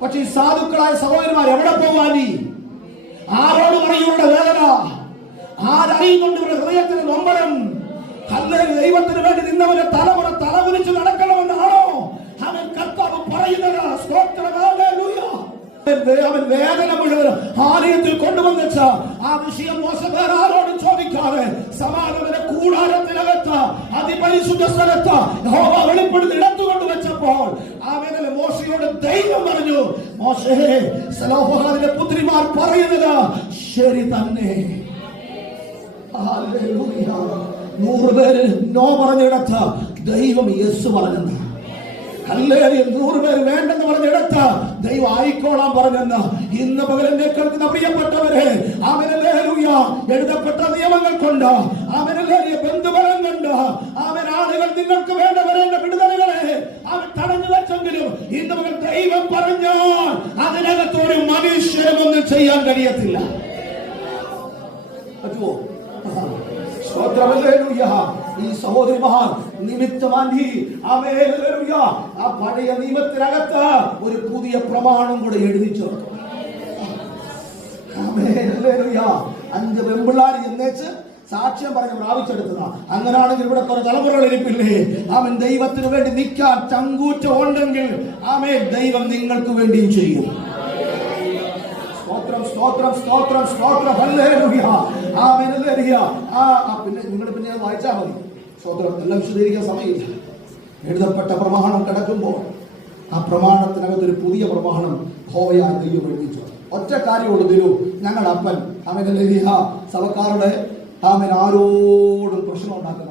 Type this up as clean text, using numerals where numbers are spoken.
പക്ഷെ ഈ സാധുക്കളായ സഹോദരന്മാർ എവിടെ പോവാനി? ആരോട് പറയുന്ന വേദന? ആരറിയുന്നുണ്ട് ഇവരുടെ ഹൃദയത്തിന് നൊമ്പരം? ദൈവത്തിന് വേണ്ടി നിന്നവരെ തലമുറ തലകുനിച്ച് നടക്കണമെന്നാണോ അവൻ കർത്താവ് പറയുന്നത്? അവൻ വേദന മുഴുവൻ ആലയത്തിൽ കൊണ്ടുവന്നിച്ച ആ വിഷയം മോശക്കാർ ആരോടും ചോദിക്കാതെ സമാഗമന കൂടാരത്തിനകത്ത് അതിപരിശുദ്ധ സ്ഥലത്ത് യഹോവ വെളിപ്പെടുത്തി ഇടത്തുകൊണ്ട് വെച്ചപ്പോൾ അവനെ മോശയോട് ദൈവം പറഞ്ഞു, മോശേ, സെലോഫഹാദിന്റെ പുത്രിമാർ പറയുന്നത് ശരി തന്നെ. 100 പേര് നോ പറഞ്ഞിടത്ത് ദൈവം യെസ് പറഞ്ഞെന്ന്. 100 പേര് വേണ്ടെന്ന് പറഞ്ഞിടത്ത് ദൈവം ആയിക്കോളാൻ പറഞ്ഞെന്ന്. ഇന്ന് പകലെന്നെ കേൾക്കുന്ന പ്രിയപ്പെട്ടവരെ, അവനല്ലേലൂയ എഴുതപ്പെട്ട നിയമങ്ങൾ കൊണ്ട്, അവനല്ലേലൂയ ബന്ധുബലം കൊണ്ട്, അവൻ ആളുകൾ നിങ്ങൾക്ക് വേണ്ട വരേണ്ട വിടുതലുകളെ അവൻ തടഞ്ഞു വെച്ചെങ്കിലും ഇന്ന് പകൽ ദൈവം പറഞ്ഞാൽ അതിനകത്തൊരു മനുഷ്യരൊന്നും ചെയ്യാൻ കഴിയത്തില്ല. പറ്റുമോ? ഈ സഹോദരിമാർ നിമിത്തമാന്തി ആ പഴയ നിയമത്തിനകത്ത് ഒരു പുതിയ പ്രമാണം കൂടെ എഴുതി ചേർക്കും. 5 പെൺപിള്ളാർ എന്നേച്ച് സാക്ഷ്യം പറഞ്ഞ് പ്രാപിച്ചെടുത്തതാ. അങ്ങനാണെങ്കിൽ ഇവിടെ കുറെ തലമുറകൾ ഇരിപ്പില്ലേ? അവൻ ദൈവത്തിന് വേണ്ടി നിൽക്കാൻ ചങ്കൂറ്റ ഉണ്ടെങ്കിൽ ആമേൻ, ദൈവം നിങ്ങൾക്ക് വേണ്ടിയും ചെയ്യും. സ്തോത്രം സ്തോത്രം സ്തോത്രം ഹല്ലേലൂയ ആമേൻ ഹല്ലേലൂയ. പിന്നെ നിങ്ങൾ പിന്നെ വായിച്ചാൽ മതി. സ്തോത്രം എല്ലാം വിശദീകരിക്കാൻ സമയമില്ല. എഴുതപ്പെട്ട പ്രമാണം കിടക്കുമ്പോൾ ആ പ്രമാണത്തിനകത്തൊരു പുതിയ പ്രമാണം ഹോവയായ ദൈവം എഴുതിച്ചു. ഒറ്റ കാര്യമുള്ളൂ, ദിലു ഞങ്ങളുടെ അപ്പൻ ആമേൻ ഹല്ലേലൂയ സഭക്കാരുടെ ആമേൻ ആരോടും പ്രശ്നം ഉണ്ടാക്കുന്നത്